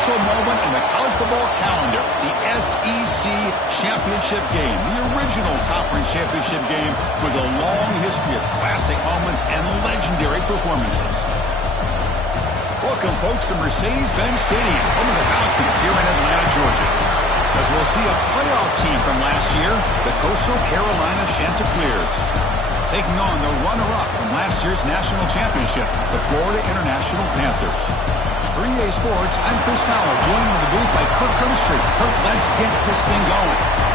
special moment in the college football calendar, the SEC Championship game, the original conference championship game with a long history of classic moments and legendary performances. Welcome, folks, to Mercedes-Benz Stadium, home of the Falcons here in Atlanta, Georgia. As we'll see a playoff team from last year, the Coastal Carolina Chanticleers, taking on the runner-up from last year's national championship, the Florida International Panthers. For EA Sports, I'm Chris Fowler, joined in the booth by Kirk Herbstreit. Kirk, let's get this thing going.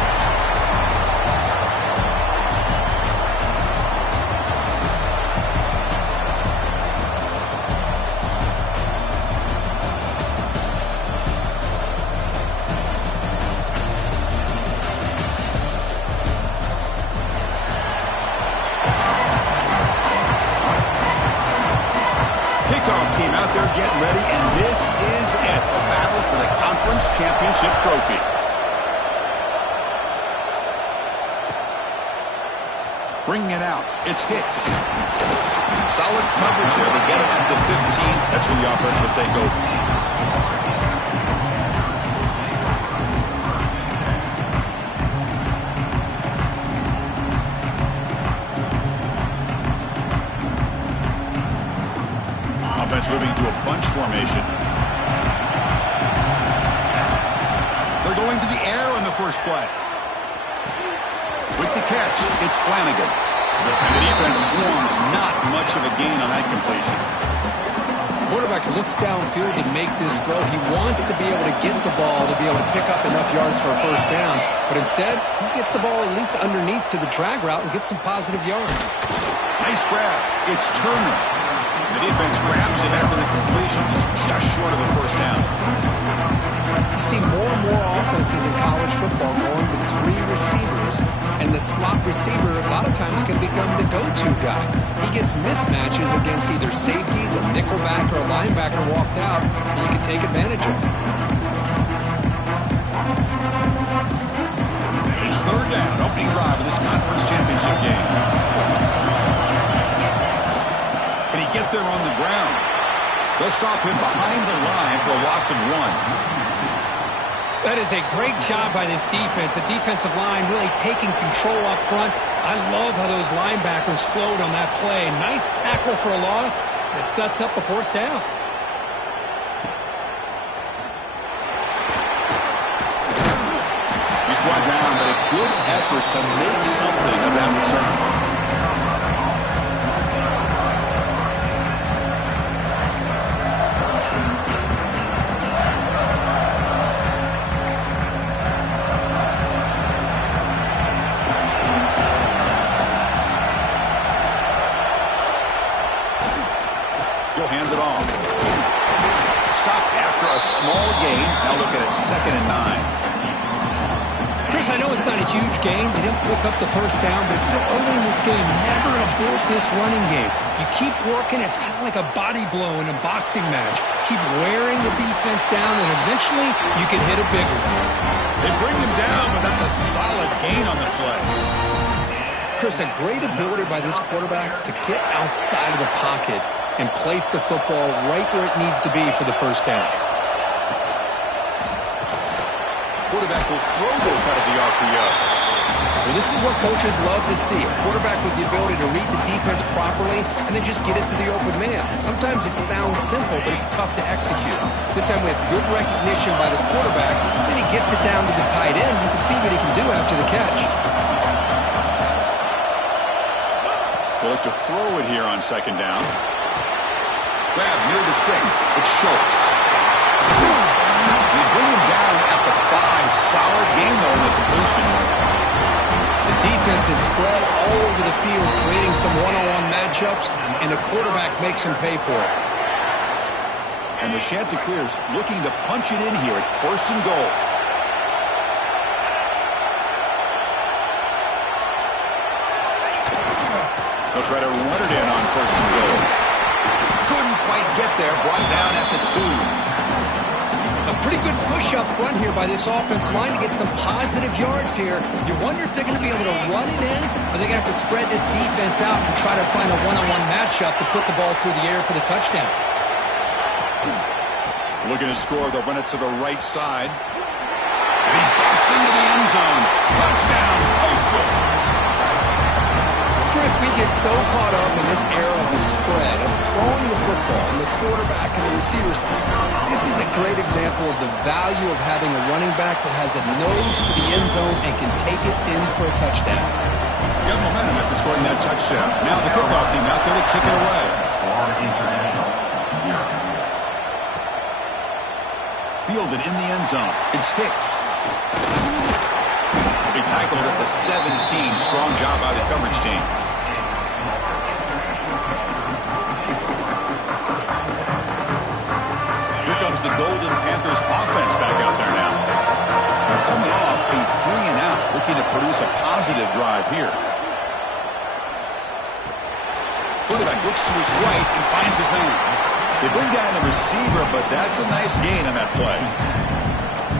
Team out there getting ready, and this is it, the battle for the conference championship trophy. Bringing it out, it's Hicks. Solid coverage there. They get it at the 15. That's where the offense will take over. Offense moving to a bunch formation. They're going to the air on the first play. With the catch, it's Flanagan. And the defense swarms, not much of a gain on that completion. Quarterback looks downfield to make this throw. He wants to be able to get the ball to be able to pick up enough yards for a first down. But instead, he gets the ball at least underneath to the drag route and gets some positive yards. Nice grab. It's Turner. The defense grabs him after the completion. He's just short of a first down. You see more and more offenses in college football going with 3 receivers, and the slot receiver a lot of times can become the go-to guy. He gets mismatches against either safeties, a nickelback, or a linebacker walked out, and you can take advantage of it. It's third down, opening drive of this conference championship game. Can he get there on the ground? They'll stop him behind the line for a loss of 1. That is a great job by this defense. The defensive line really taking control up front. I love how those linebackers flowed on that play. Nice tackle for a loss that sets up a fourth down. He's brought down, but a good effort to make something of that return. He'll hand it off. Stop after a small gain. Now look at it, 2nd and 9. Chris, I know it's not a huge gain. They didn't pick up the first down, but it's still early in this game. Never abort this running game. You keep working. It's kind of like a body blow in a boxing match. Keep wearing the defense down, and eventually you can hit a big one. They bring him down, but that's a solid gain on the play. Chris, a great ability by this quarterback to get outside of the pocket and place the football right where it needs to be for the first down. Quarterback will throw this out of the RPO. Well, this is what coaches love to see. A quarterback with the ability to read the defense properly and then just get it to the open man. Sometimes it sounds simple, but it's tough to execute. This time we have good recognition by the quarterback. Then he gets it down to the tight end. You can see what he can do after the catch. They look to throw it here on 2nd down. Grab near the sticks. It's Schultz. They bring him down at the 5. Solid game, though, in the completion. The defense is spread all over the field, creating some one-on-one matchups, and the quarterback makes him pay for it. And the Chanticleers looking to punch it in here. It's 1st and goal. They'll try to run it in on 1st and goal. Couldn't quite get there. Brought down at the 2. A pretty good push up front here by this offense line to get some positive yards here. You wonder if they're going to be able to run it in, or they're going to have to spread this defense out and try to find a one-on-one matchup to put the ball through the air for the touchdown. Looking to score, they'll run it to the right side. And he busts into the end zone. Touchdown, Coastal. Chris, we get so caught up in this era of the spread, of throwing the football, and the quarterback and the receivers. This is a great example of the value of having a running back that has a nose for the end zone and can take it in for a touchdown. You have momentum after scoring that touchdown. Now the kickoff team out there to kick it away. Fielded in the end zone. It's Hicks. He tackled at the 17. Strong job by the coverage team. Here comes the Golden Panthers offense back out there now. They're coming off a 3-and-out, looking to produce a positive drive here. Quarterback looks to his right and finds his man. They bring down the receiver, but that's a nice gain on that play.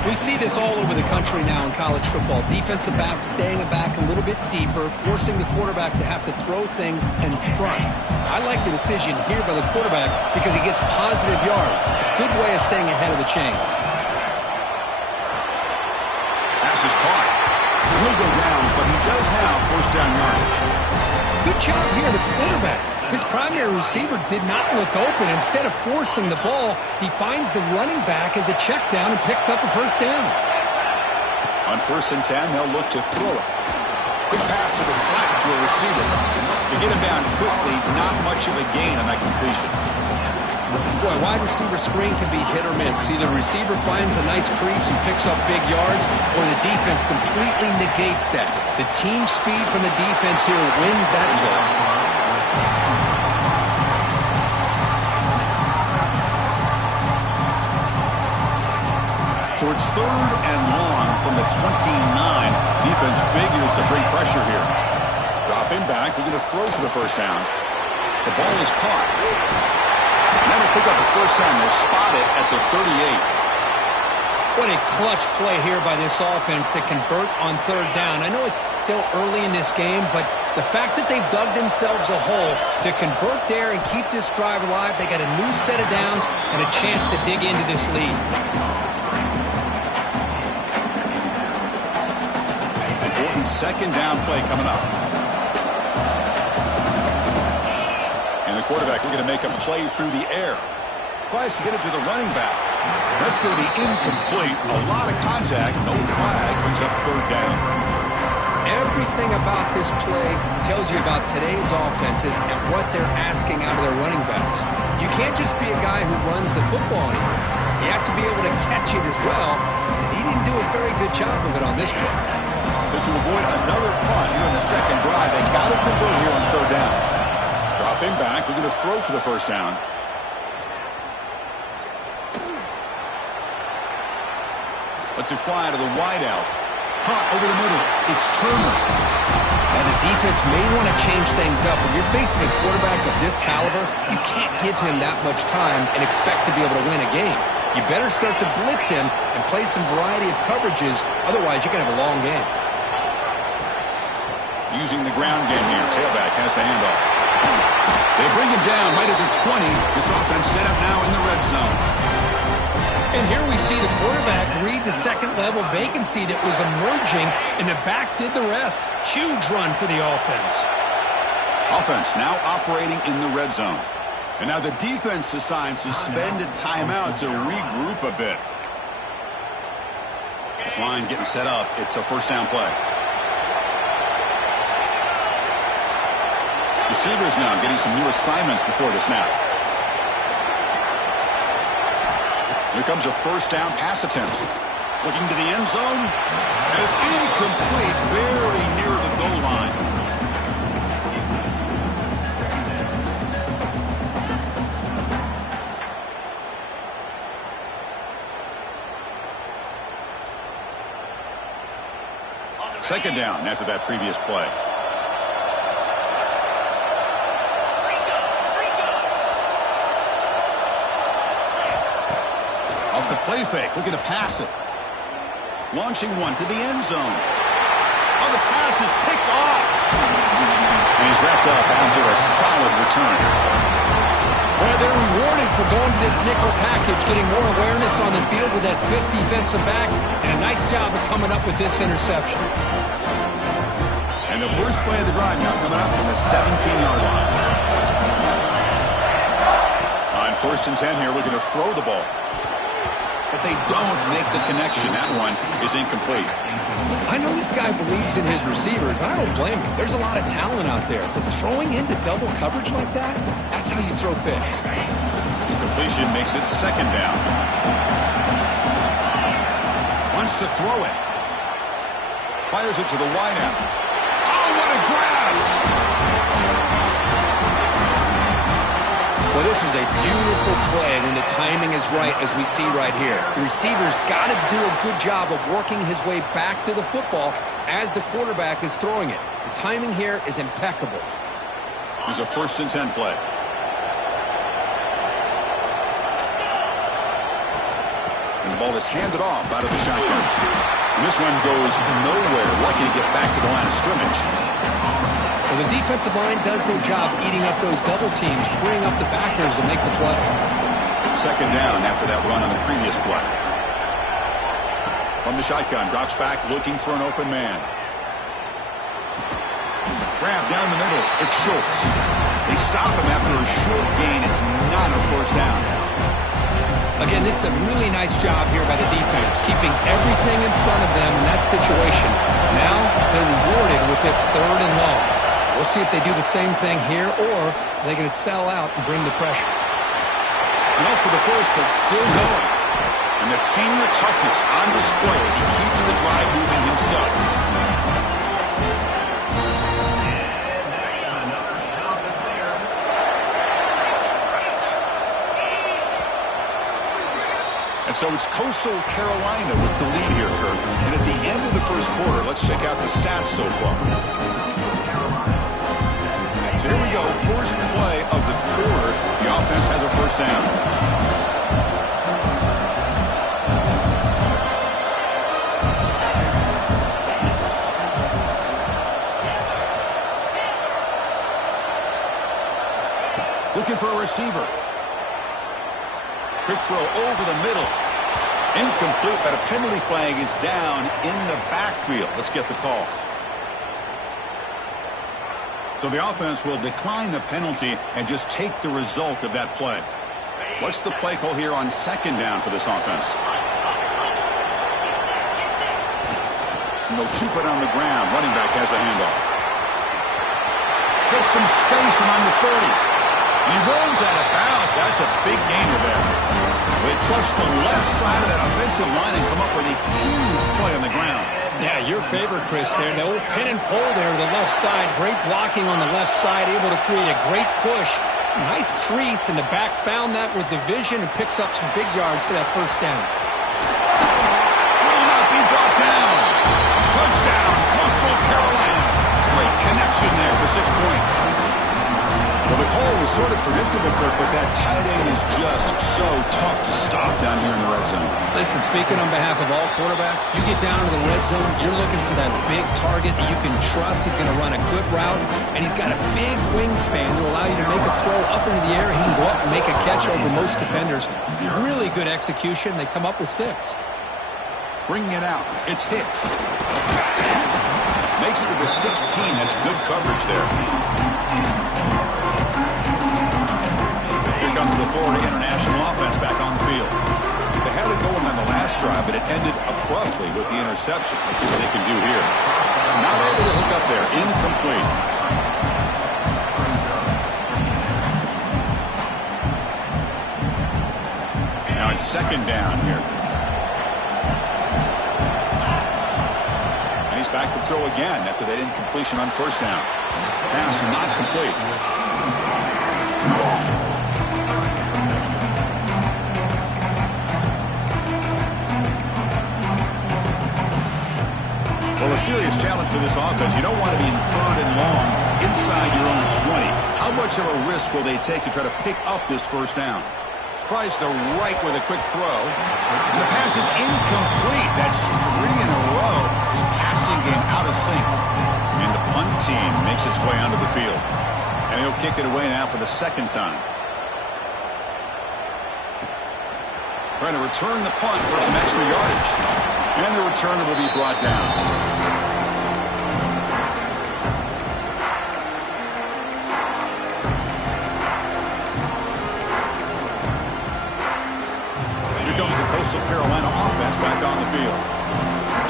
We see this all over the country now in college football. Defensive backs staying back a little bit deeper, forcing the quarterback to have to throw things in front. I like the decision here by the quarterback because he gets positive yards. It's a good way of staying ahead of the chains. Pass is caught. He'll go down, but he does have first down yardage. Good job here, the quarterback. His primary receiver did not look open. Instead of forcing the ball, he finds the running back as a check down and picks up a first down. On 1st and 10, they'll look to throw it. Quick pass to the flat to a receiver. To get him down quickly, not much of a gain on that completion. Boy, wide receiver screen can be hit or miss. Either receiver finds a nice crease and picks up big yards, or the defense completely negates that. The team speed from the defense here wins that play. So it's 3rd and long from the 29. Defense figures to bring pressure here. Dropping back, they're going to throw for the first down. The ball is caught. And that'll pick up the first down. They'll spot it at the 38. What a clutch play here by this offense to convert on 3rd down. I know it's still early in this game, but the fact that they've dug themselves a hole to convert there and keep this drive alive, they got a new set of downs and a chance to dig into this lead. Important 2nd down play coming up. And the quarterback looking to make a play through the air. Tries to get it to the running back. That's going to be incomplete. A lot of contact. No flag. Brings up 3rd down. Everything about this play tells you about today's offenses and what they're asking out of their running backs. You can't just be a guy who runs the football anymore. You have to be able to catch it as well. And he didn't do a very good job of it on this play. So to avoid another punt here in the 2nd drive, they got to convert here on 3rd down. Dropping back. They're going to throw for the first down. Let's it fly to the wideout. Caught over the middle. It's Turner. And the defense may want to change things up. When you're facing a quarterback of this caliber, you can't give him that much time and expect to be able to win a game. You better start to blitz him and play some variety of coverages. Otherwise, you're going to have a long game. Using the ground game here. Tailback has the handoff. They bring him down right at the 20. This offense set up now in the red zone. And here we see the quarterback read the 2nd level vacancy that was emerging, and the back did the rest. Huge run for the offense. Offense now operating in the red zone. And now the defense decides to suspend a timeout to regroup a bit. This line getting set up. It's a first down play. Receivers now getting some new assignments before the snap. Here comes a first down pass attempt. Looking to the end zone. And it's incomplete, very near the goal line. Second down after that previous play. Off the play fake, looking to pass it. Launching one to the end zone. Oh, the pass is picked off. And he's wrapped up after a solid return. Well, they're rewarded for going to this nickel package, getting more awareness on the field with that fifth defensive back, and a nice job of coming up with this interception. And the first play of the drive now coming up from the 17-yard line. On 1st and 10 here, looking to throw the ball. But they don't make the connection. That one is incomplete. I know this guy believes in his receivers. I don't blame him. There's a lot of talent out there. But throwing into double coverage like that, that's how you throw picks. Incompletion makes it 2nd down. Wants to throw it. Fires it to the wideout. Oh, what a grab! Well, this is a beautiful play when the timing is right, as we see right here. The receiver's got to do a good job of working his way back to the football as the quarterback is throwing it. The timing here is impeccable. Here's a 1st and 10 play. And the ball is handed off out of the shotgun. And this one goes nowhere. Lucky to get back to the line of scrimmage. Well, the defensive line does their job eating up those double teams, freeing up the backers to make the play. 2nd down after that run on the previous play. From the shotgun, drops back looking for an open man. Grab down the middle. It's Schultz. They stop him after a short gain. It's not a 1st down. Again, this is a really nice job here by the defense, keeping everything in front of them in that situation. Now they're rewarded with this 3rd and long. We'll see if they do the same thing here, or they're going to sell out and bring the pressure. Enough for the first, but still going. And that senior toughness on display as he keeps the drive moving himself. And so it's Coastal Carolina with the lead here, Kirk. And at the end of the 1st quarter, let's check out the stats so far. So here we go, 1st play of the quarter. The offense has a 1st down. Looking for a receiver. Quick throw over the middle. Incomplete, but a penalty flag is down in the backfield. Let's get the call. So the offense will decline the penalty and just take the result of that play. What's the play call here on 2nd down for this offense? And they'll keep it on the ground. Running back has the handoff. Gets some space and on the 30. He rolls out of bounds. That's a big gainer there. They trust the left side of that offensive line and come up with a huge play on the ground. Yeah, your favorite, Chris, there. The old pin and pull there to the left side. Great blocking on the left side, able to create a great push. Nice crease, and the back found that with the vision and picks up some big yards for that 1st down. Will not be brought down. Touchdown, Coastal Carolina. Great connection there for 6 points. Well, the call was sort of predictable, Kirk, but that tight end is just so tough to stop down here in the red zone. Listen, speaking on behalf of all quarterbacks, you get down to the red zone, you're looking for that big target that you can trust. He's going to run a good route, and he's got a big wingspan to allow you to make a throw up into the air. He can go up and make a catch over most defenders. Really good execution. They come up with 6. Bringing it out. It's Hicks. Makes it to the 16. That's good coverage there. Here comes the Florida International offense back on the field. They had it going on the last drive, but it ended abruptly with the interception. Let's see what they can do here. Not able to hook up there. Incomplete. Now it's 2nd down here. And he's back to throw again after that incompletion on 1st down. Pass not complete. Well, a serious challenge for this offense. You don't want to be in 3rd and long inside your own 20. How much of a risk will they take to try to pick up this 1st down? Tries the right with a quick throw. And the pass is incomplete. That's 3 in a row. His passing game out of sync. And the punt team makes its way onto the field. And he'll kick it away now for the 2nd time. Trying to return the punt for some extra yardage. And the returner will be brought down. Here comes the Coastal Carolina offense back on the field.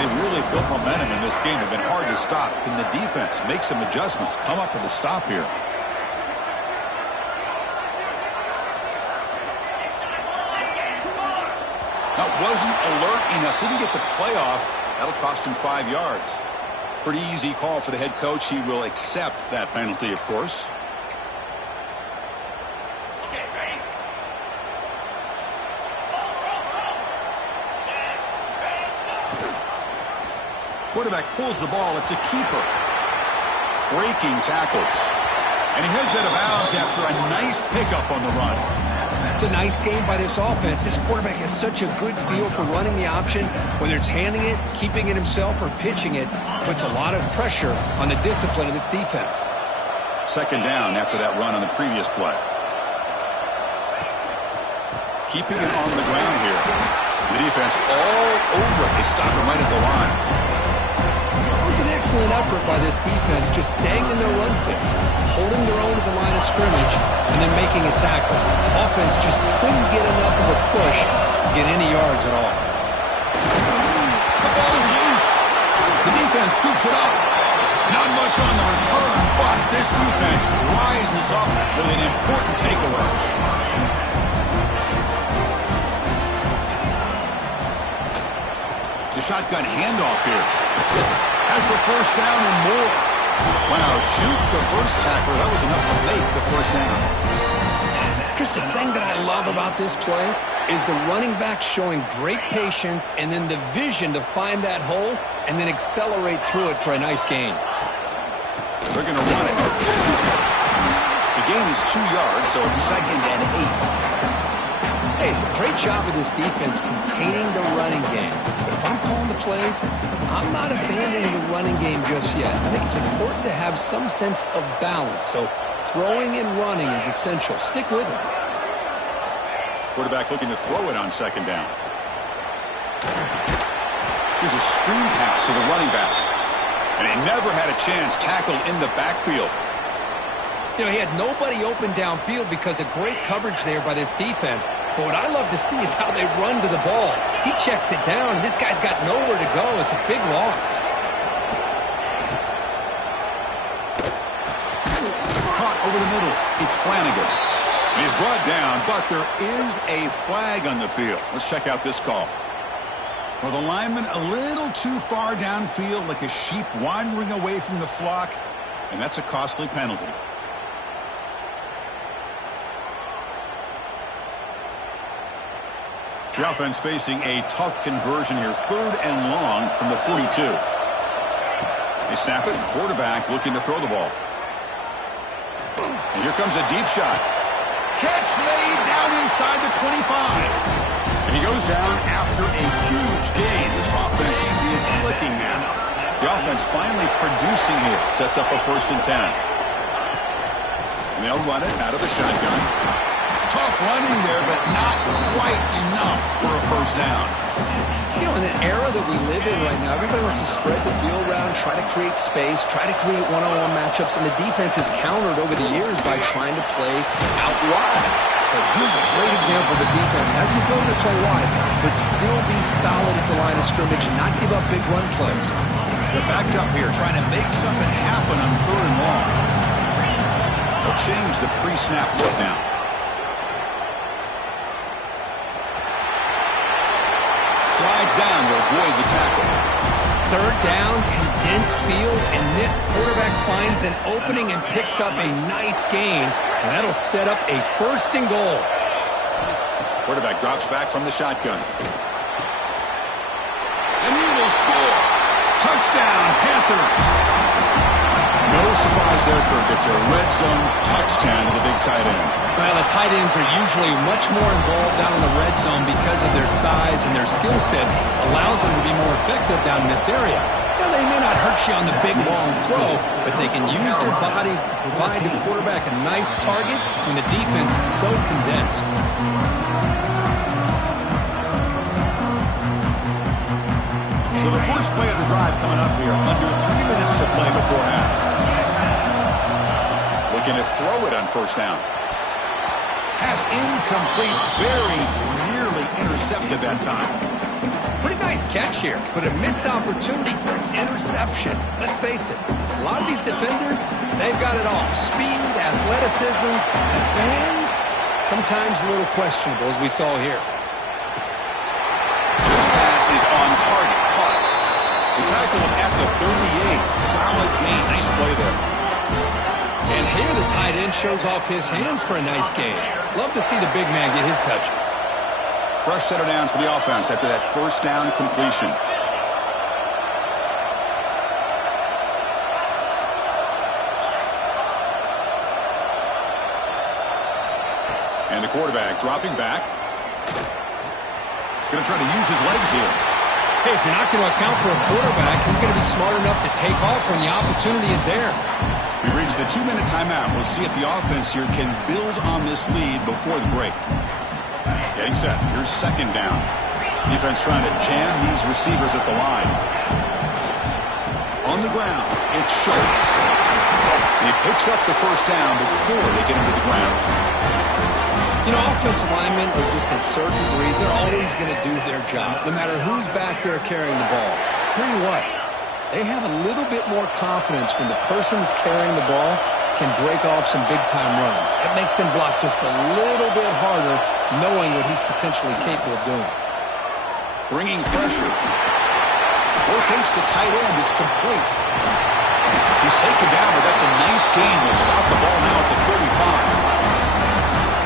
They really built momentum in this game. It's been hard to stop. Can the defense make some adjustments, come up with a stop here? That wasn't alert enough. Didn't get the playoff. That'll cost him 5 yards. Pretty easy call for the head coach. He will accept that penalty, of course. Quarterback pulls the ball. It's a keeper. Breaking tackles. And he heads out of bounds after a nice pickup on the run. It's a nice game by this offense. This quarterback has such a good feel for running the option. Whether it's handing it, keeping it himself, or pitching it, puts a lot of pressure on the discipline of this defense. Second down after that run on the previous play. Keeping it on the ground here. The defense all over it. They stop him right at the line. It was an excellent effort by this defense, just staying in their run fits, holding their own at the line of scrimmage, and then making a tackle. Offense just couldn't get enough of a push to get any yards at all. The ball is loose. The defense scoops it up. Not much on the return, but this defense rises up with an important takeaway. The shotgun handoff here. Has the first down and more. Wow, juke the first tackler. That was enough to make the first down. Chris, the thing that I love about this play is the running back showing great patience and then the vision to find that hole and then accelerate through it for a nice gain. They're going to run it. The gain is 2 yards, so it's 2nd and 8. Hey, it's a great job of this defense containing the running game. But if I'm calling the plays, I'm not abandoning the running game just yet. I think it's important to have some sense of balance. So throwing and running is essential. Stick with it. Quarterback looking to throw it on 2nd down. Here's a screen pass to the running back. And he never had a chance tackled in the backfield. You know, he had nobody open downfield because of great coverage there by this defense. But what I love to see is how they run to the ball. He checks it down, and this guy's got nowhere to go. It's a big loss. Caught over the middle. It's Flanagan. He's brought down, but there is a flag on the field. Let's check out this call. Well, the lineman a little too far downfield, like a sheep wandering away from the flock, and that's a costly penalty. The offense facing a tough conversion here. 3rd and long from the 42. They snap it. Quarterback looking to throw the ball. And here comes a deep shot. Catch made down inside the 25. And he goes down after a huge gain. This offense is clicking now. The offense finally producing here. Sets up a 1st and 10. And they'll run it out of the shotgun. Tough running there, but not quite enough for a 1st down. You know, in an era that we live in right now, everybody wants to spread the field around, try to create space, try to create one-on-one matchups, and the defense has countered over the years by trying to play out wide. But here's a great example. The defense has the ability to play wide, but still be solid at the line of scrimmage and not give up big run plays. They're backed up here, trying to make something happen on 3rd and long. They'll change the pre-snap look now. Slides down to avoid the tackle. 3rd down, condensed field, and this quarterback finds an opening and picks up a nice gain, and that'll set up a 1st and goal. Quarterback drops back from the shotgun. And he will score. Touchdown, Panthers. No surprise there, Kirk. It's a red zone touchdown to the big tight end. Well, the tight ends are usually much more involved down in the red zone because of their size and their skill set allows them to be more effective down in this area. Now, they may not hurt you on the big, long throw, but they can use their bodies to provide the quarterback a nice target when the defense is so condensed. So the first play of the drive coming up here. Under 3 minutes to play before half. Looking to throw it on first down. Pass incomplete. Very nearly intercepted that time. Pretty nice catch here, but a missed opportunity for an interception. Let's face it, a lot of these defenders, they've got it all. Speed, athleticism, hands, sometimes a little questionable, as we saw here. This pass is on target. Caught. They tackle him at the 38. Solid gain. Nice play there. And here the tight end shows off his hands for a nice gain. Love to see the big man get his touches. Fresh set of downs for the offense after that first down completion. And the quarterback dropping back. Going to try to use his legs here. Hey, if you're not going to account for a quarterback, he's going to be smart enough to take off when the opportunity is there. We reached the 2-minute timeout. We'll see if the offense here can build on this lead before the break. Getting set. Here's second down. Defense trying to jam these receivers at the line. On the ground, it's Schultz. And he picks up the first down before they get him to the ground. You know, offensive linemen are just a certain breed. They're always going to do their job, no matter who's back there carrying the ball. I'll tell you what, they have a little bit more confidence when the person that's carrying the ball can break off some big-time runs. It makes him block just a little bit harder, knowing what he's potentially capable of doing. Bringing pressure. Locates the tight end. It's complete. He's taken down, but that's a nice gain. We'll spot the ball now at the 35.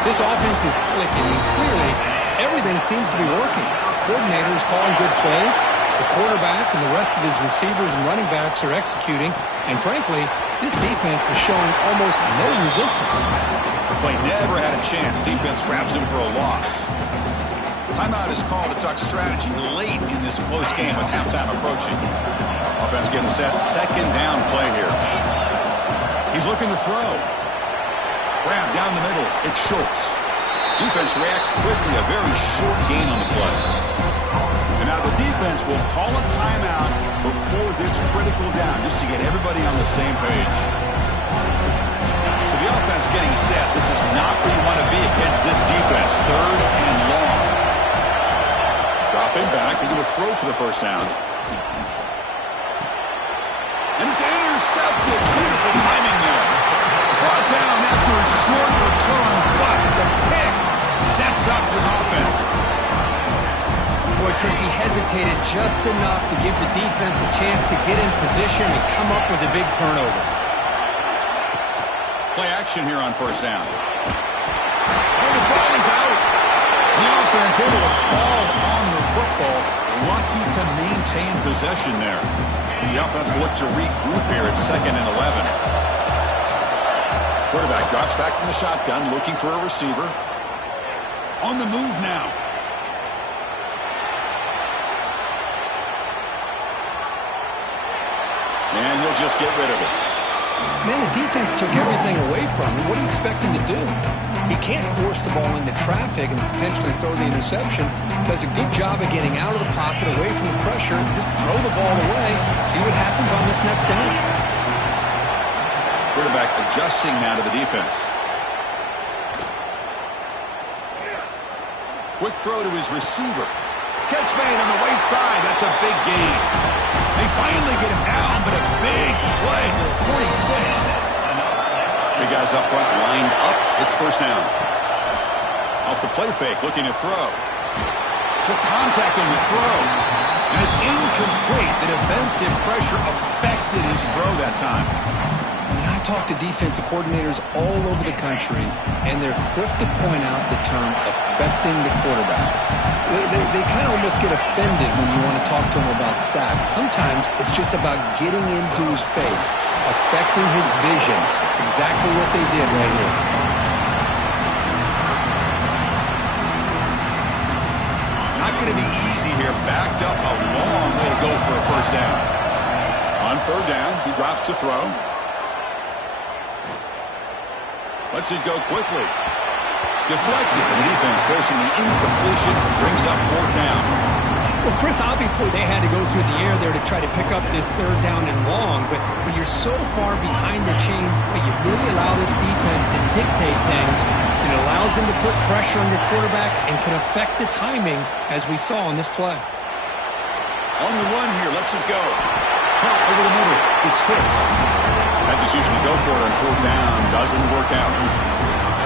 This offense is clicking, and clearly everything seems to be working. The coordinator is calling good plays. The quarterback and the rest of his receivers and running backs are executing. And frankly, this defense is showing almost no resistance. The play never had a chance. Defense grabs him for a loss. Timeout is called to talk strategy late in this close game with halftime approaching. Offense getting set. Second down play here. He's looking to throw. Grab down the middle. It's Schultz. Defense reacts quickly. A very short gain on the play. And now the defense will call a timeout before this critical down just to get everybody on the same page. So the offense getting set. This is not where you want to be against this defense. Third and long. Dropping back. They're going to throw for the first down. And it's intercepted. Beautiful timing there. Brought down after a short return, but the pick sets up his offense. Boy, Chris, he hesitated just enough to give the defense a chance to get in position and come up with a big turnover. Play action here on first down. Oh, the ball is out. The offense able to fall on the football. Lucky to maintain possession there. The offense will look to regroup here at 2nd and 11. Quarterback drops back from the shotgun, looking for a receiver. On the move now. And he'll just get rid of it. Man, the defense took everything away from him. What do you expect him to do? He can't force the ball into traffic and potentially throw the interception. Does a good job of getting out of the pocket, away from the pressure. Just throw the ball away. See what happens on this next down. Quarterback adjusting now to the defense. Quick throw to his receiver. Catch made on the right side. That's a big gain. They finally get him down, but a big play to 46. Big guys up front lined up. It's first down. Off the play fake, looking to throw. Took contact on the throw. And it's incomplete. The defensive pressure affected his throw that time. I talk to defensive coordinators all over the country, and they're quick to point out the term affecting the quarterback. They kind of almost get offended when you want to talk to them about sacks. Sometimes it's just about getting into his face, affecting his vision. It's exactly what they did right here. Not going to be easy here. Backed up a long way to go for a first down. On third down, he drops to throw. Lets it go quickly. Deflected. The defense forcing the incompletion. Brings up fourth down. Well, Chris, obviously they had to go through the air there to try to pick up this third down and long, but when you're so far behind the chains, you really allow this defense to dictate things, and it allows them to put pressure on your quarterback and can affect the timing, as we saw on this play. On the run here, lets it go. Caught over the middle. It's Hicks. That decision to go for it on fourth down doesn't work out.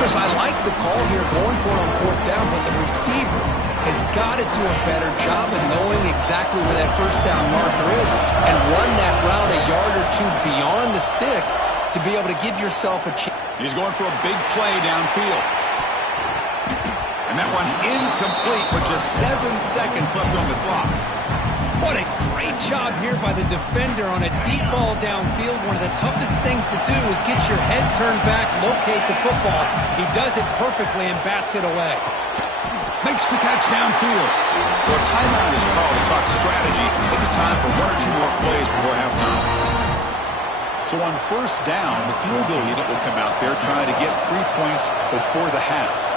Chris, I like the call here going for it on fourth down, but the receiver has got to do a better job of knowing exactly where that first down marker is and run that route a yard or two beyond the sticks to be able to give yourself a chance. He's going for a big play downfield. And that one's incomplete with just 7 seconds left on the clock. What a great job here by the defender on a deep ball downfield. One of the toughest things to do is get your head turned back, locate the football. He does it perfectly and bats it away. Makes the catch downfield. So a timeout is called to talk strategy. Maybe time for 1 or 2 more plays before halftime. So on first down, the field goal unit will come out there trying to get 3 points before the half.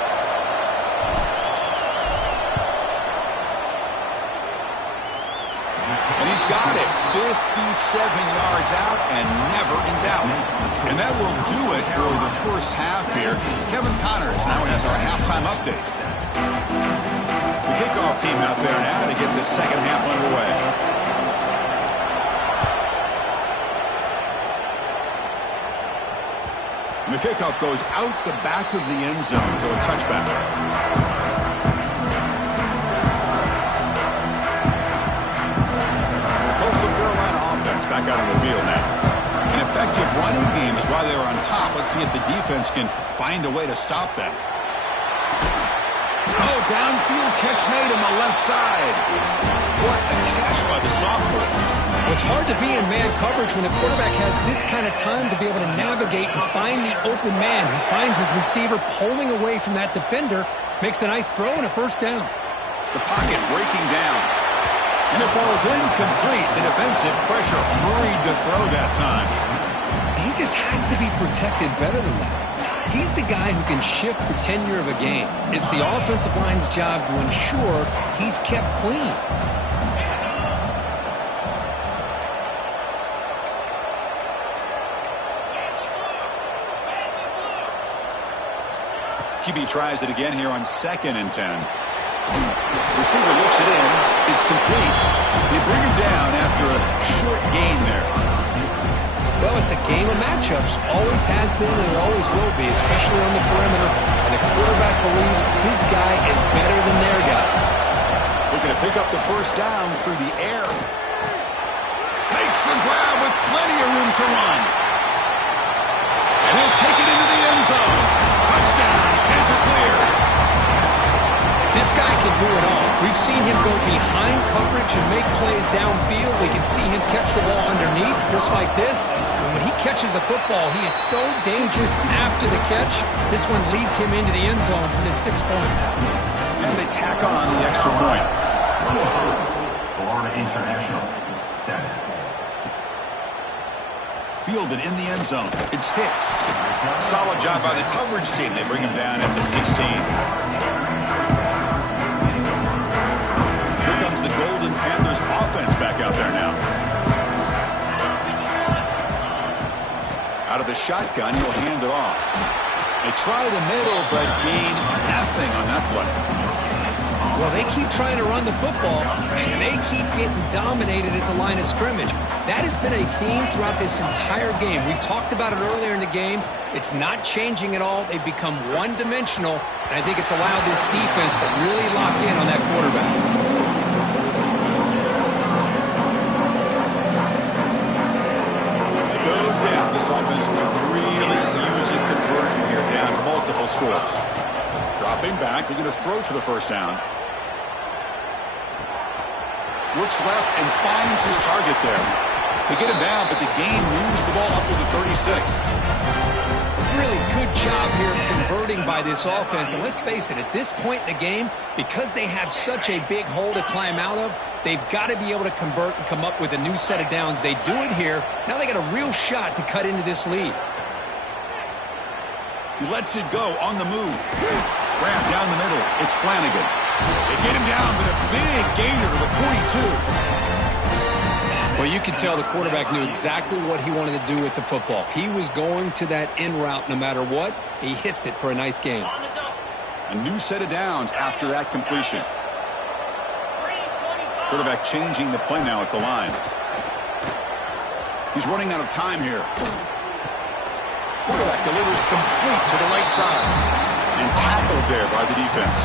And he's got it. 57 yards out and never in doubt. And that will do it for the first half here. Kevin Connors now has our halftime update. The kickoff team out there now to get the second half underway. And the kickoff goes out the back of the end zone, so a touchback. Coastal Carolina offense back out on the field now. An effective running game is why they were on top. Let's see if the defense can find a way to stop them. Oh, downfield catch made on the left side. What a catch by the sophomore. It's hard to be in man coverage when a quarterback has this kind of time to be able to navigate and find the open man. He finds his receiver pulling away from that defender, makes a nice throw and a first down. The pocket breaking down. And it falls incomplete. The defensive pressure hurried to throw that time. He just has to be protected better than that. He's the guy who can shift the tenure of a game. It's the offensive line's job to ensure he's kept clean. QB tries it again here on 2nd and 10. Receiver looks it in. It's complete. They bring him down after a short gain there. Well, it's a game of matchups. Always has been and it always will be, especially on the perimeter. And the quarterback believes his guy is better than their guy. Looking to pick up the first down through the air. Makes the grab with plenty of room to run. And he'll take it into the end zone. Touchdown. Chanticleers. This guy can do it all. We've seen him go behind coverage and make plays downfield. We can see him catch the ball underneath, just like this. And when he catches a football, he is so dangerous after the catch. This one leads him into the end zone for the 6 points. And they tack on the extra point. Florida International, 7. Fielded in the end zone. It's Hicks. Solid job by the coverage team. They bring him down at the 16. Here comes the Golden Panthers offense back out there now. Out of the shotgun, he'll hand it off. They try the middle, but gain nothing on that play. Well, they keep trying to run the football, and they keep getting dominated at the line of scrimmage. That has been a theme throughout this entire game. We've talked about it earlier in the game. It's not changing at all. They've become one-dimensional, and I think it's allowed this defense to really lock in on that quarterback. Third down, this offense will really use a conversion here down to multiple scores. Dropping back, they're going to throw for the first down. Looks left and finds his target there. They get him down, but the gain moves the ball up to the 36. Really good job here of converting by this offense. And let's face it, at this point in the game, because they have such a big hole to climb out of, they've got to be able to convert and come up with a new set of downs. They do it here. Now they got a real shot to cut into this lead. He lets it go on the move. Grab down the middle. It's Flanagan. They get him down, but a big gainer to the 42. Well, you could tell the quarterback knew exactly what he wanted to do with the football. He was going to that in route no matter what. He hits it for a nice gain. A new set of downs after that completion. Quarterback changing the play now at the line. He's running out of time here. Quarterback delivers complete to the right side. And tackled there by the defense.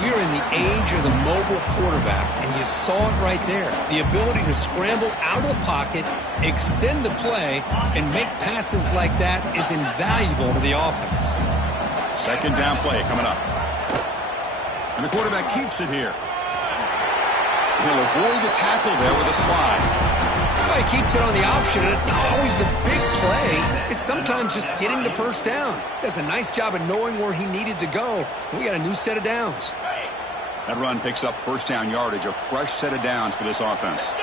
We're in the age of the mobile quarterback, and you saw it right there. The ability to scramble out of the pocket, extend the play, and make passes like that is invaluable to the offense. Second down play coming up. And the quarterback keeps it here. He'll avoid the tackle there with a slide. Well, he keeps it on the option, and it's not always the big play. It's sometimes just getting the first down. He does a nice job of knowing where he needed to go. We got a new set of downs. That run picks up first down yardage, a fresh set of downs for this offense.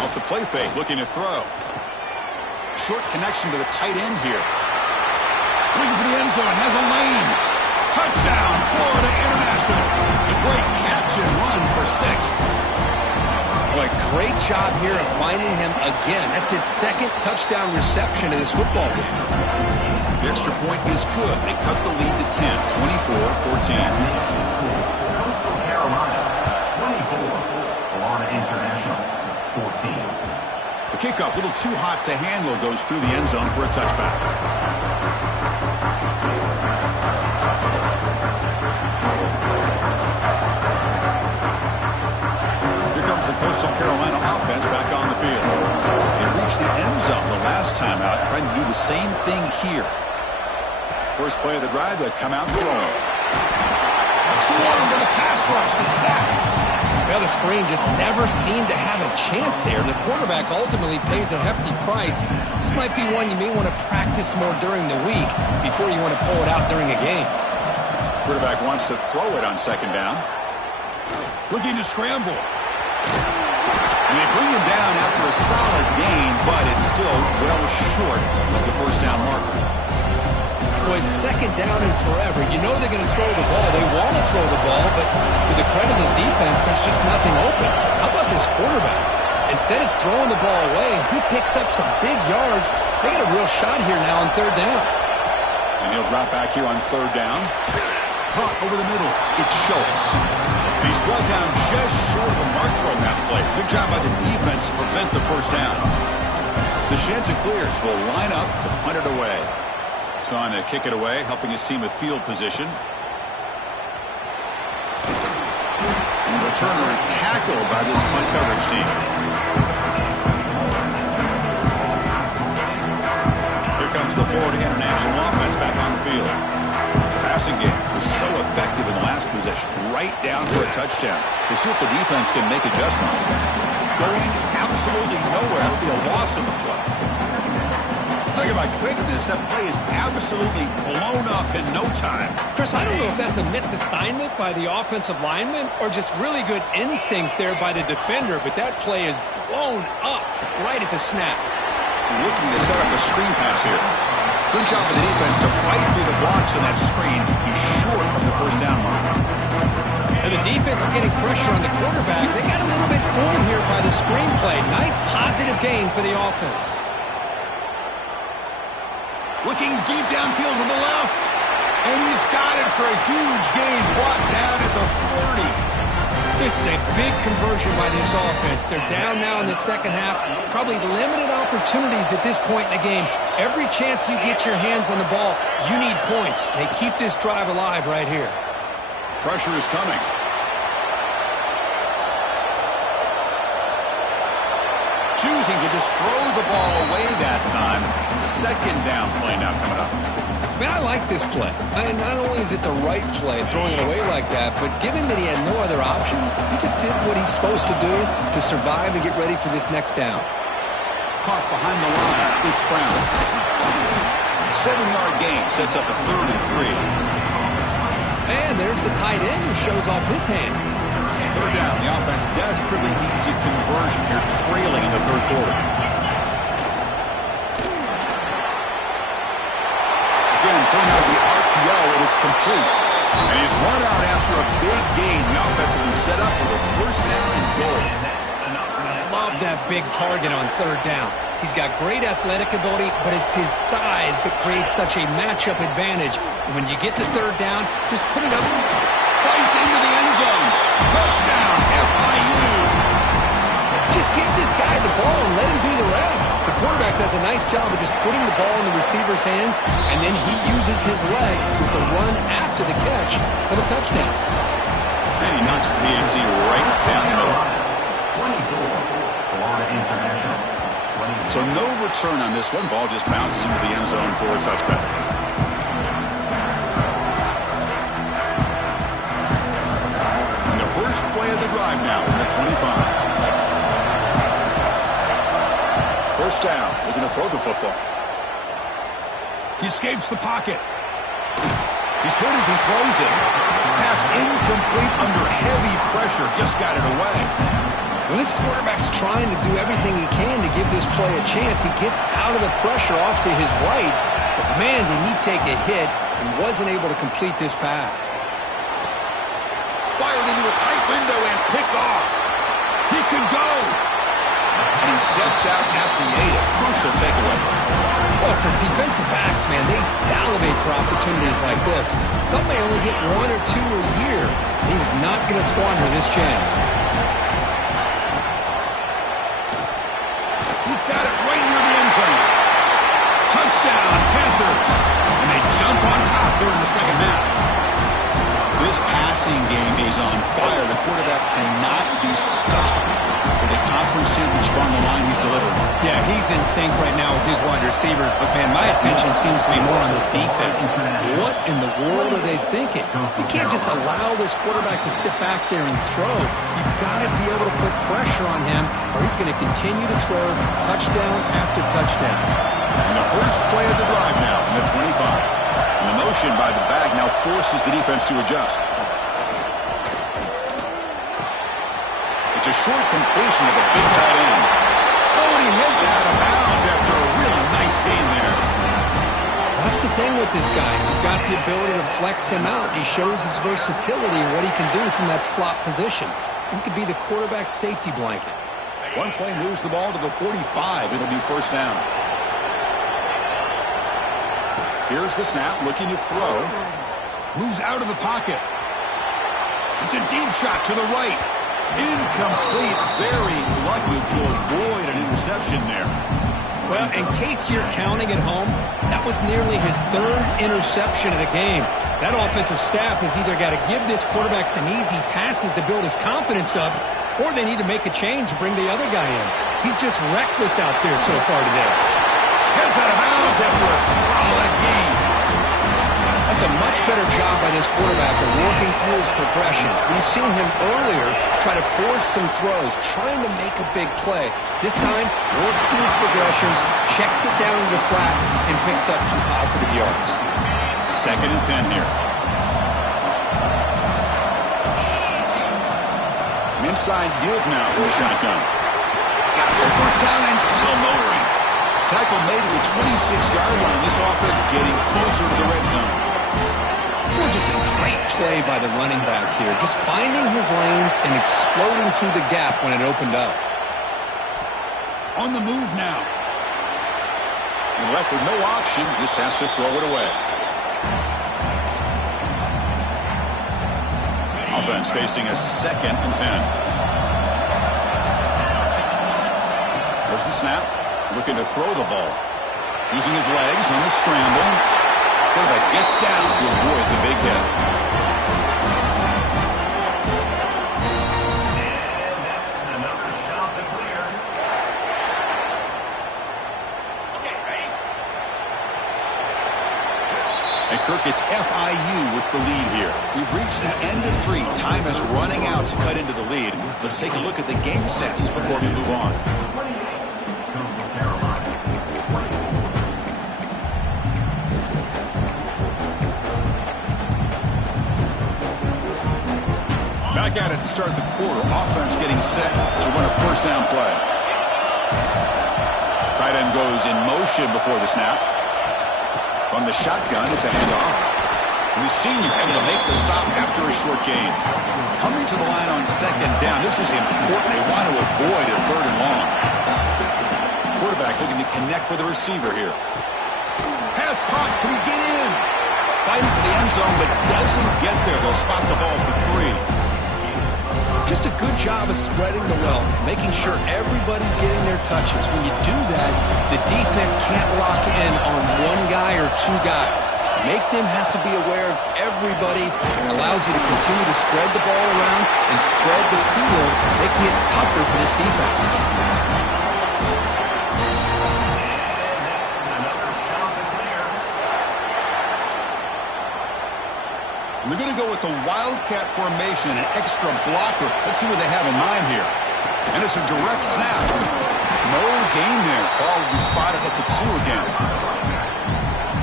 Off the play fake, looking to throw. Short connection to the tight end here. Looking for the end zone, has a lane. Touchdown, Florida International. A great catch and run for 6. Boy, great job here of finding him again. That's his second touchdown reception in this football game. The extra point is good. They cut the lead to 10, 24-14. Coastal Carolina, 24. Florida International, 14. The kickoff, a little too hot to handle, goes through the end zone for a touchback. Here comes the Coastal Carolina offense back on the field. They reached the end zone the last time out, trying to do the same thing here. First play of the drive, they come out throwing. Swarm to the pass rush, the sack. Well, the screen just never seemed to have a chance there. The quarterback ultimately pays a hefty price. This might be one you may want to practice more during the week before you want to pull it out during a game. Quarterback wants to throw it on second down. Looking to scramble. And they bring him down after a solid gain, but it's still well short of the first down marker. Well, it's second down and forever. You know they're going to throw the ball. They want to throw the ball, but to the credit of the defense, there's just nothing open. How about this quarterback? Instead of throwing the ball away, he picks up some big yards. They got a real shot here now on third down. And he'll drop back here on third down. Caught over the middle. It's Schultz. And he's brought down just short of the marker on that play. Good job by the defense to prevent the first down. The Ncaa26 will line up to punt it away. He's on to kick it away, helping his team with field position. And the returner is tackled by this punt coverage team. Here comes the Florida International offense back on the field. Passing game was so effective in the last possession, right down for a touchdown. We'll see if the defense can make adjustments. Going absolutely nowhere. That'll be a loss in the play. Talking about quickness, that play is absolutely blown up in no time. Chris, I don't know if that's a misassignment by the offensive lineman or just really good instincts there by the defender, but that play is blown up right at the snap. Looking to set up a screen pass here. Good job of the defense to fight through the blocks on that screen. He's short of the first down mark. And the defense is getting pressure on the quarterback. They got a little bit fooled here by the screen play. Nice positive gain for the offense. Looking deep downfield to the left. And he's got it for a huge gain. Brought down at the 30. This is a big conversion by this offense. They're down now in the second half. Probably limited opportunities at this point in the game. Every chance you get your hands on the ball, you need points. They keep this drive alive right here. Pressure is coming. Choosing to just throw the ball away that time. Second down play now coming up. Man, I like this play. And not only is it the right play, throwing it away like that, but given that he had no other option, he just did what he's supposed to do to survive and get ready for this next down. Caught behind the line. It's Brown. 7-yard gain sets up a 3rd and 3. And there's the tight end who shows off his hands. Third down. The offense desperately needs a conversion here, trailing in the third quarter. Again, throwing out the RPO, and it's complete. And he's run out after a big gain. The offense will be set up with a first down and goal. I love that big target on third down. He's got great athletic ability, but it's his size that creates such a matchup advantage. And when you get to third down, just put it up. Fights into the end zone. Touchdown, FIU. Just give this guy the ball and let him do the rest. The quarterback does a nice job of just putting the ball in the receiver's hands, and then he uses his legs with the run after the catch for the touchdown. And he knocks the PAT right down the middle. 24, Florida International. So no return on this one. Ball just bounces into the end zone for a touchback. And the first play of the drive now from the 25. First down, looking to throw the football. He escapes the pocket. He's good as he throws it. Pass incomplete under heavy pressure. Just got it away. When this quarterback's trying to do everything he can to give this play a chance, he gets out of the pressure off to his right. But man, did he take a hit and wasn't able to complete this pass. Fired into a tight window and picked off. He can go. And he steps out at the 8, a crucial takeaway. Well, for defensive backs, man, they salivate for opportunities like this. Some may only get 1 or 2 a year. He was not going to squander this chance. He's got it right near the end zone. Touchdown, Panthers. And they jump on top here in the second half. This passing game is on fire. The quarterback cannot be stopped. With the conference championship on the line, he's delivering. Yeah, he's in sync right now with his wide receivers. But, man, my attention seems to be more on the defense. What in the world are they thinking? You can't just allow this quarterback to sit back there and throw. You've got to be able to put pressure on him, or he's going to continue to throw touchdown after touchdown. And the first play of the drive now from the 25. And the motion by the back now forces the defense to adjust. It's a short completion of a big tight end. Oh, and he heads out of bounds after a really nice game there. That's the thing with this guy. You've got the ability to flex him out. He shows his versatility and what he can do from that slot position. He could be the quarterback safety blanket. One play moves the ball to the 45. It'll be first down. Here's the snap, looking to throw. Moves out of the pocket. It's a deep shot to the right. Incomplete. Very lucky to avoid an interception there. Well, in case you're counting at home, that was nearly his 3rd interception of the game. That offensive staff has either got to give this quarterback some easy passes to build his confidence up, or they need to make a change and bring the other guy in. He's just reckless out there so far today. Heads out of bounds after a solid game. That's a much better job by this quarterback of working through his progressions. We've seen him earlier try to force some throws, trying to make a big play. This time, works through his progressions, checks it down to the flat, and picks up some positive yards. 2nd and 10 here. Inside deals now from the shotgun. He's got the first down and still motoring. Tackle made at the 26-yard line. This offense getting closer to the red zone. Well, just a great play by the running back here. Just finding his lanes and exploding through the gap when it opened up. On the move now. And left with no option, just has to throw it away. Offense facing a 2nd and 10. There's the snap. Looking to throw the ball. Using his legs on the scramble. Quarterback gets down to avoid the big hit. And another shot to clear. Okay, ready? And Kirk, it's FIU with the lead here. We've reached the end of 3. Time is running out to cut into the lead. Let's take a look at the game sets before we move on. Back at it to start the quarter. Offense getting set to run a first down play. Tight end goes in motion before the snap. From the shotgun, it's a handoff. The senior able to make the stop after a short gain. Coming to the line on second down. This is important. They want to avoid a third and long. Quarterback looking to connect with the receiver here. Pass caught. Can he get in? Fighting for the end zone, but doesn't get there. They'll spot the ball for 3. Just a good job of spreading the wealth, making sure everybody's getting their touches. When you do that, the defense can't lock in on one guy or 2 guys. Make them have to be aware of everybody, and allows you to continue to spread the ball around and spread the field, making it tougher for this defense. We're going to go with the Wildcat formation, an extra blocker. Let's see what they have in mind here. And it's a direct snap. No gain there. Ball will be spotted at the 2 again.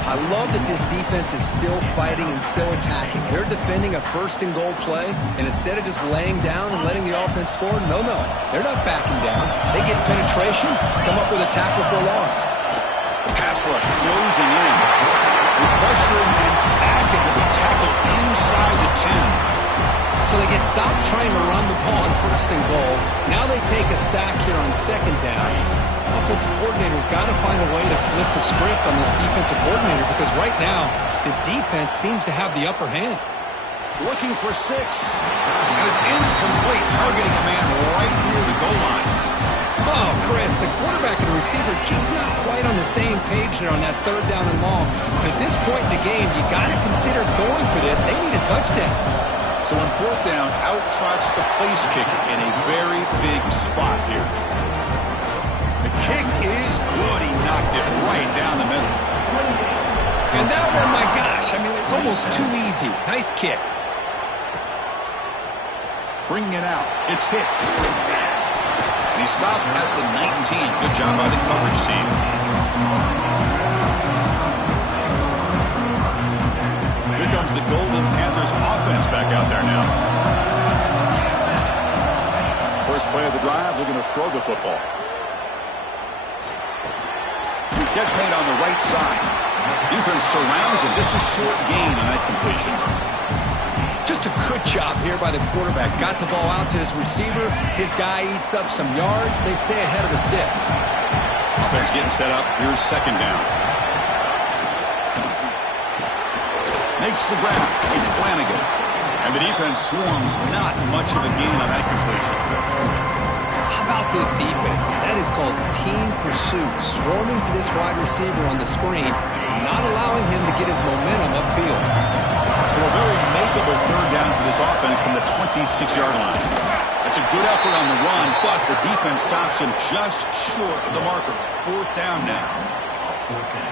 I love that this defense is still fighting and still attacking. They're defending a first-and-goal play, and instead of just laying down and letting the offense score, no. They're not backing down. They get penetration, come up with a tackle for a loss. Pass rush closing in. With pressure and sacking with the tackle inside the 10. So they get stopped trying to run the ball on first and goal. Now they take a sack here on second down. Offensive coordinator's got to find a way to flip the script on this defensive coordinator, because right now the defense seems to have the upper hand. Looking for 6. And it's incomplete, targeting a man right near the goal line. Oh, Chris, the quarterback and the receiver just not quite on the same page there on that third down and long. But at this point in the game, you got to consider going for this. They need a touchdown. So on 4th down, out trots the place kicker in a very big spot here. The kick is good. He knocked it right down the middle. And that one, my gosh, I mean, it's almost too easy. Nice kick. Bringing it out. It's Hicks. And he stopped at the 19. Good job by the coverage team. Here comes the Golden Panthers offense back out there now. First play of the drive, looking to throw the football. Catch made on the right side. Defense surrounds him. Just a short gain on that completion. Just a good job here by the quarterback. Got the ball out to his receiver. His guy eats up some yards. They stay ahead of the sticks. Offense getting set up. Here's second down. Makes the grab. It's Flanagan. And the defense swarms. Not much of a gain on that completion. How about this defense? That is called team pursuit. Swarming to this wide receiver on the screen, not allowing him to get his momentum upfield. So a very makeable third down for this offense from the 26-yard line. That's a good effort on the run, but the defense stops him just short of the marker. 4th down now.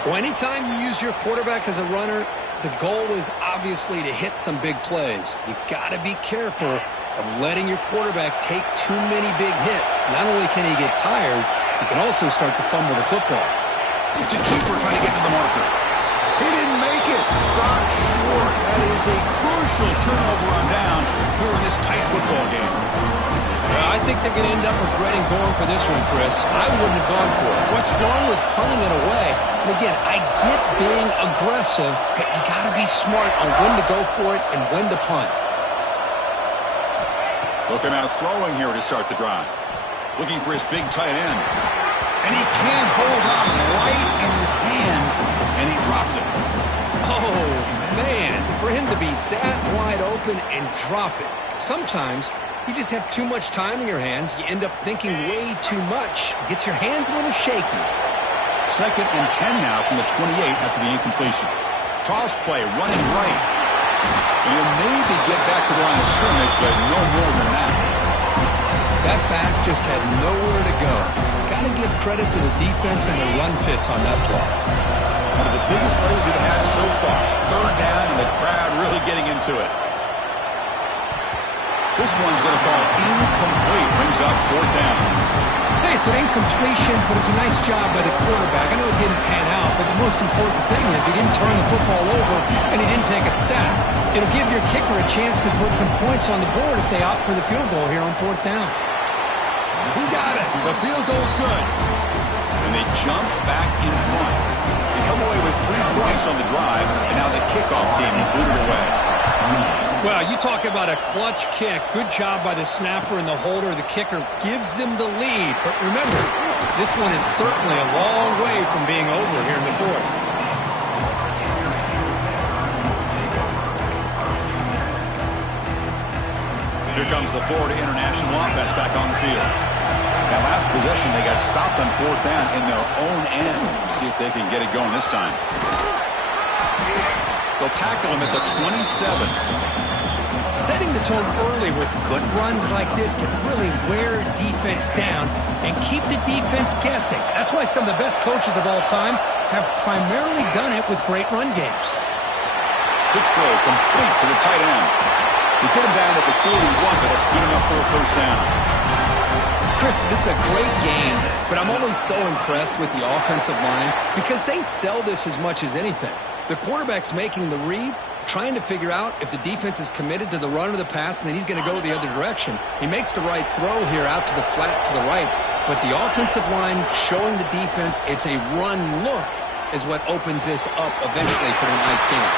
Well, anytime you use your quarterback as a runner, the goal is obviously to hit some big plays. You got to be careful of letting your quarterback take too many big hits. Not only can he get tired, he can also start to fumble the football. It's a keeper trying to get to the marker. He didn't make it. Stopped short. That is a crucial turnover on downs here in this tight football game. I think they're going to end up regretting going for this one, Chris. I wouldn't have gone for it. What's wrong with punting it away? And again, I get being aggressive, but you got to be smart on when to go for it and when to punt. Looking at throwing here to start the drive. Looking for his big tight end. And he can't hold on right in his hands, and he dropped it. Oh, man, for him to be that wide open and drop it. Sometimes you just have too much time in your hands. You end up thinking way too much. It gets your hands a little shaky. 2nd and 10 now from the 28 after the incompletion. Toss play, running right. You'll maybe get back to the line of scrimmage, but no more than that. That back just had nowhere to go. Got to give credit to the defense and the run fits on that play. One of the biggest plays we've had so far. 3rd down and the crowd really getting into it. This one's going to fall incomplete. Brings up 4th down. Hey, it's an incompletion, but it's a nice job by the quarterback. I know it didn't pan out, but the most important thing is he didn't turn the football over and he didn't take a sack. It'll give your kicker a chance to put some points on the board if they opt for the field goal here on 4th down. He got it. The field goal's good. And they jump back in front. They come away with 3 points on the drive, and now the kickoff team will boot it away. Well, you talk about a clutch kick. Good job by the snapper and the holder. The kicker gives them the lead. But remember, this one is certainly a long way from being over here in the fourth. Here comes the Florida International offense back on the field. That last possession, they got stopped on 4th down in their own end. See if they can get it going this time. They'll tackle him at the 27. Setting the tone early with good runs like this can really wear defense down and keep the defense guessing. That's why some of the best coaches of all time have primarily done it with great run games. Quick throw complete to the tight end. They get him down at the 41, but that's good enough for a first down. Chris, this is a great game, but I'm always so impressed with the offensive line because they sell this as much as anything. The quarterback's making the read, trying to figure out if the defense is committed to the run or the pass, and then he's going to go the other direction. He makes the right throw here out to the flat to the right, but the offensive line showing the defense it's a run look is what opens this up eventually for a nice game.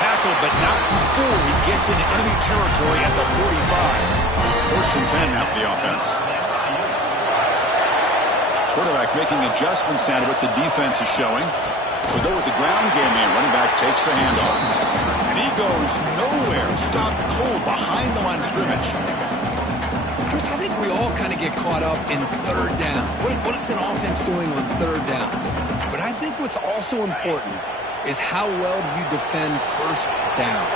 Tackled, but not before he gets into enemy territory at the 45. First and 10 now for the offense. Quarterback making adjustments down to what the defense is showing. We'll go with the ground game in. Running back takes the handoff. And he goes nowhere. Stopped cold behind the line of scrimmage. Chris, I think we all kind of get caught up in 3rd down. What is an offense doing on 3rd down? But I think what's also important is how well do you defend 1st down.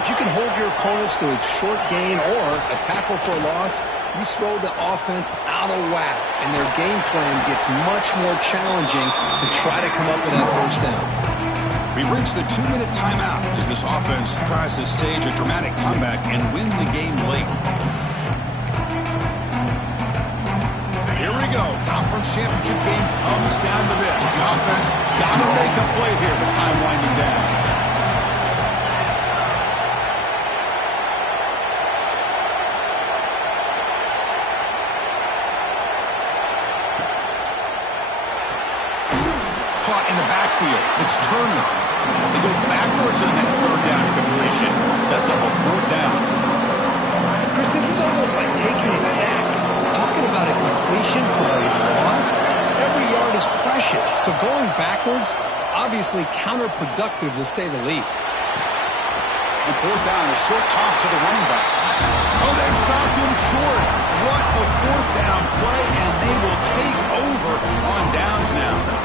If you can hold your opponents to a short gain or a tackle for a loss, you throw the offense out of whack, and their game plan gets much more challenging to try to come up with that 1st down. We've reached the 2-minute timeout as this offense tries to stage a dramatic comeback and win the game late. Here we go. Conference championship game comes down to this. The offense got to make a play here with time winding down. In the backfield, it's Turner. They go backwards on that 3rd down completion. Sets up a 4th down. Chris, this is almost like taking a sack. Talking about a completion for a loss, every yard is precious. So going backwards, obviously counterproductive to say the least. And 4th down, a short toss to the running back. Oh, they've stopped him short. What a 4th down play, and they will take over on downs now.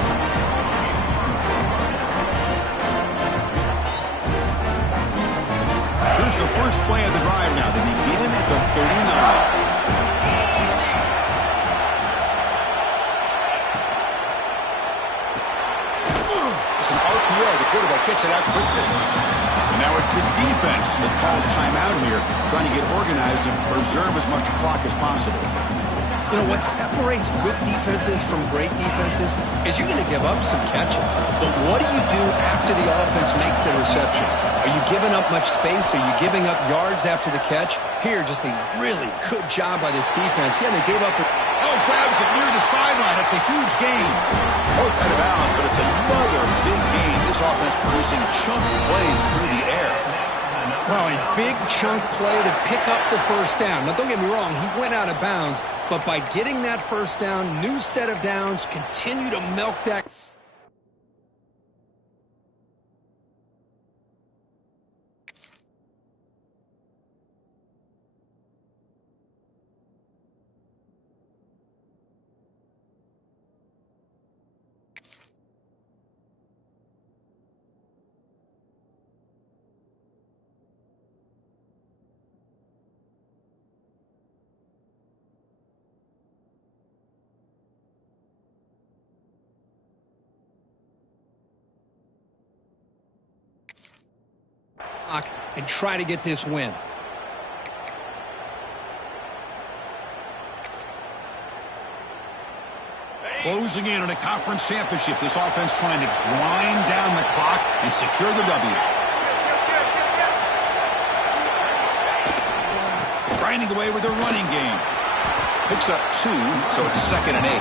Here's the first play of the drive now to begin at the 39. It's an RPO. The quarterback gets it out quickly. And now it's the defense that calls timeout here, trying to get organized and preserve as much clock as possible. You know, what separates good defenses from great defenses is you're going to give up some catches. But what do you do after the offense makes the reception? Are you giving up much space? Are you giving up yards after the catch? Here, just a really good job by this defense. Yeah, they gave up. Oh, grabs it near the sideline. It's a huge gain. Both out of bounds, but it's another big gain. This offense producing chunk plays through the air. Well, a big chunk play to pick up the 1st down. Now, don't get me wrong. He went out of bounds. But by getting that 1st down, new set of downs, continue to milk that. And try to get this win. Closing in on a conference championship, this offense trying to grind down the clock and secure the W. Grinding away with their running game. Picks up 2, so it's 2nd and 8.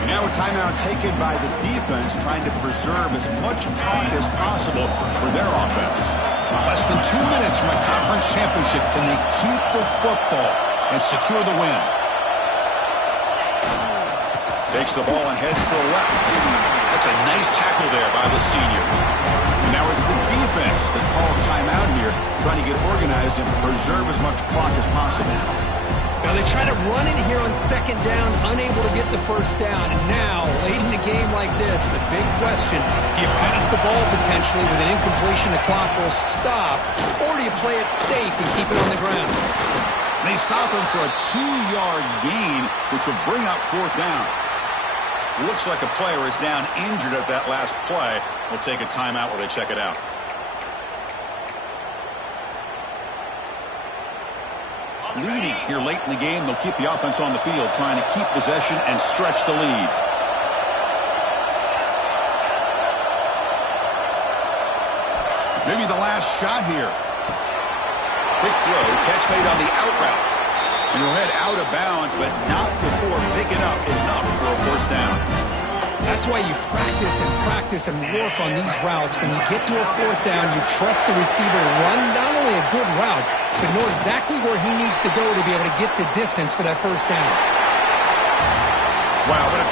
And Now a timeout taken by the defense, trying to preserve as much clock as possible for their offense. Less than 2 minutes from a conference championship. Can they keep the football and secure the win? Takes the ball and heads to the left. That's a nice tackle there by the senior. And now it's the defense that calls timeout here, trying to get organized and preserve as much clock as possible. Now they try to run it here on second down, unable to get the first down. And now, late in a game like this, the big question, do you pass the ball potentially with an incompletion, the clock will stop, or do you play it safe and keep it on the ground? They stop him for a 2-yard gain, which will bring up fourth down. Looks like a player is down injured at that last play. We'll take a timeout while they check it out. Leading here late in the game, they'll keep the offense on the field, trying to keep possession and stretch the lead. Maybe the last shot here. Quick throw, catch made on the out route. And he'll head out of bounds, but not before picking up enough for a first down. That's why you practice and work on these routes. When you get to a fourth down, you trust the receiver to run not only a good route, but know exactly where he needs to go to be able to get the distance for that first down. Wow, what a